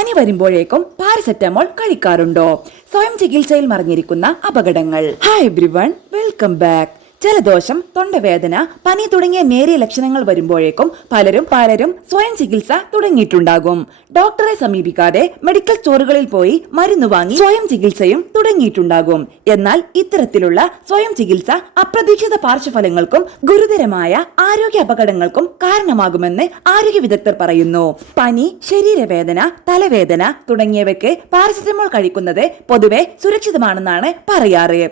പനി വരുമ്പോഴേക്കും പാരസെറ്റമോൾ കഴിക്കാറുണ്ടോ? സ്വയം ചികിത്സയിൽ മറിഞ്ഞിരിക്കുന്ന അപകടങ്ങൾ. Hi everyone, welcome back. ജലദോഷം, തൊണ്ടവേദന, പനി തുടങ്ങിയ നേരിയ ലക്ഷണങ്ങൾ വരുമ്പോഴേക്കും പലരും സ്വയം ചികിത്സ തുടങ്ങിയിട്ടുണ്ടാകും. ഡോക്ടറെ സമീപിക്കാതെ മെഡിക്കൽ സ്റ്റോറുകളിൽ പോയി മരുന്ന് വാങ്ങി സ്വയം ചികിത്സയും തുടങ്ങിയിട്ടുണ്ടാകും. എന്നാൽ ഇത്തരത്തിലുള്ള സ്വയം ചികിത്സ അപ്രതീക്ഷിത പാർശ്വഫലങ്ങൾക്കും ഗുരുതരമായ ആരോഗ്യ അപകടങ്ങൾക്കും കാരണമാകുമെന്ന് ആരോഗ്യ വിദഗ്ധർ പറയുന്നു. പനി, ശരീരവേദന, തലവേദന തുടങ്ങിയവയ്ക്ക് പാരസെറ്റമോൾ കഴിക്കുന്നത് പൊതുവെ സുരക്ഷിതമാണെന്നാണ് പറയാറ്.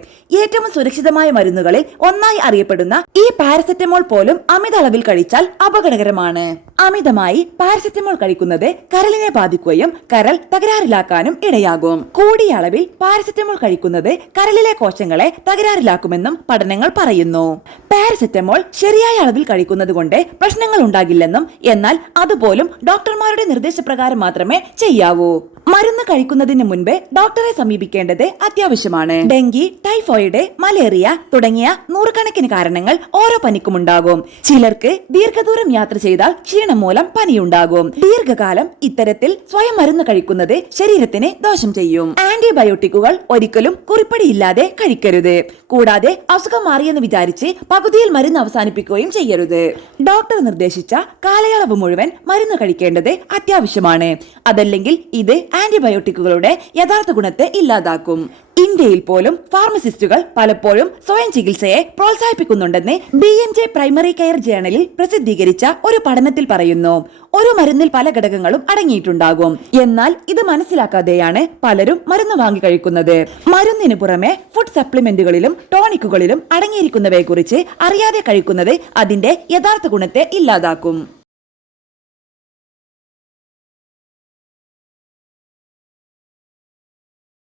ഏറ്റവും സുരക്ഷിതമായ മരുന്നുകളിൽ ഒന്നായി അറിയപ്പെടുന്ന ഈ പാരസെറ്റമോൾ പോലും അമിത അളവിൽ കഴിച്ചാൽ അപകടകരമാണ്. അമിതമായി പാരസെറ്റമോൾ കഴിക്കുന്നത് കരളിനെ ബാധിക്കുകയും കരൾ തകരാറിലാക്കാനും ഇടയാകും. കൂടിയ അളവിൽ പാരസെറ്റമോൾ കഴിക്കുന്നത് കരളിലെ കോശങ്ങളെ തകരാറിലാക്കുമെന്നും പഠനങ്ങൾ പറയുന്നു. പാരസെറ്റമോൾ ശരിയായ അളവിൽ കഴിക്കുന്നത് കൊണ്ട് പ്രശ്നങ്ങൾ ഉണ്ടാകില്ലെന്നും, എന്നാൽ അതുപോലും ഡോക്ടർമാരുടെ നിർദ്ദേശപ്രകാരം മാത്രമേ ചെയ്യാവൂ. മരുന്ന് കഴിക്കുന്നതിന് മുൻപ് ഡോക്ടറെ സമീപിക്കേണ്ടത് അത്യാവശ്യമാണ്. ഡെങ്കി, ടൈഫോയിഡ്, മലേറിയ തുടങ്ങിയ നൂറുകണക്കിന് കാരണങ്ങൾ ഓരോ പനിക്കും ഉണ്ടാകും. ചിലർക്ക് ദീർഘദൂരം യാത്ര ചെയ്താൽ ക്ഷീണം മൂലം പനിയുണ്ടാകും. ദീർഘകാലം ഇത്തരത്തിൽ സ്വയം മരുന്ന് കഴിക്കുന്നത് ശരീരത്തിന് ദോഷം ചെയ്യും. ആന്റിബയോട്ടിക്കുകൾ ഒരിക്കലും കുറിപ്പടിയില്ലാതെ കഴിക്കരുത്. കൂടാതെ അസുഖം മാറിയെന്ന് വിചാരിച്ച് പകുതിയിൽ മരുന്ന് അവസാനിപ്പിക്കുകയും ചെയ്യരുത്. ഡോക്ടർ നിർദ്ദേശിച്ച കാലയളവ് മുഴുവൻ മരുന്ന് കഴിക്കേണ്ടത് അത്യാവശ്യമാണ്. അതല്ലെങ്കിൽ ഇത് ആന്റിബയോട്ടിക്കുകളുടെ യഥാർത്ഥ ഗുണത്തെ ഇല്ലാതാക്കും. ഇന്ത്യയിൽ പോലും ഫാർമസിസ്റ്റുകൾ പലപ്പോഴും സ്വയം ചികിത്സയെ പ്രോത്സാഹിപ്പിക്കുന്നുണ്ടെന്ന് BMJ പ്രൈമറി കെയർ ജേണലിൽ പ്രസിദ്ധീകരിച്ച ഒരു പഠനത്തിൽ പറയുന്നു. ഒരു മരുന്നിൽ പല ഘടകങ്ങളും അടങ്ങിയിട്ടുണ്ടാകും. എന്നാൽ ഇത് മനസ്സിലാക്കാതെയാണ് പലരും മരുന്ന് വാങ്ങി കഴിക്കുന്നത്. മരുന്നിന് പുറമെ ഫുഡ് സപ്ലിമെന്റുകളിലും ടോണിക്കുകളിലും അടങ്ങിയിരിക്കുന്നവയെ കുറിച്ച് അറിയാതെ കഴിക്കുന്നത് അതിന്റെ യഥാർത്ഥ ഗുണത്തെ ഇല്ലാതാക്കും.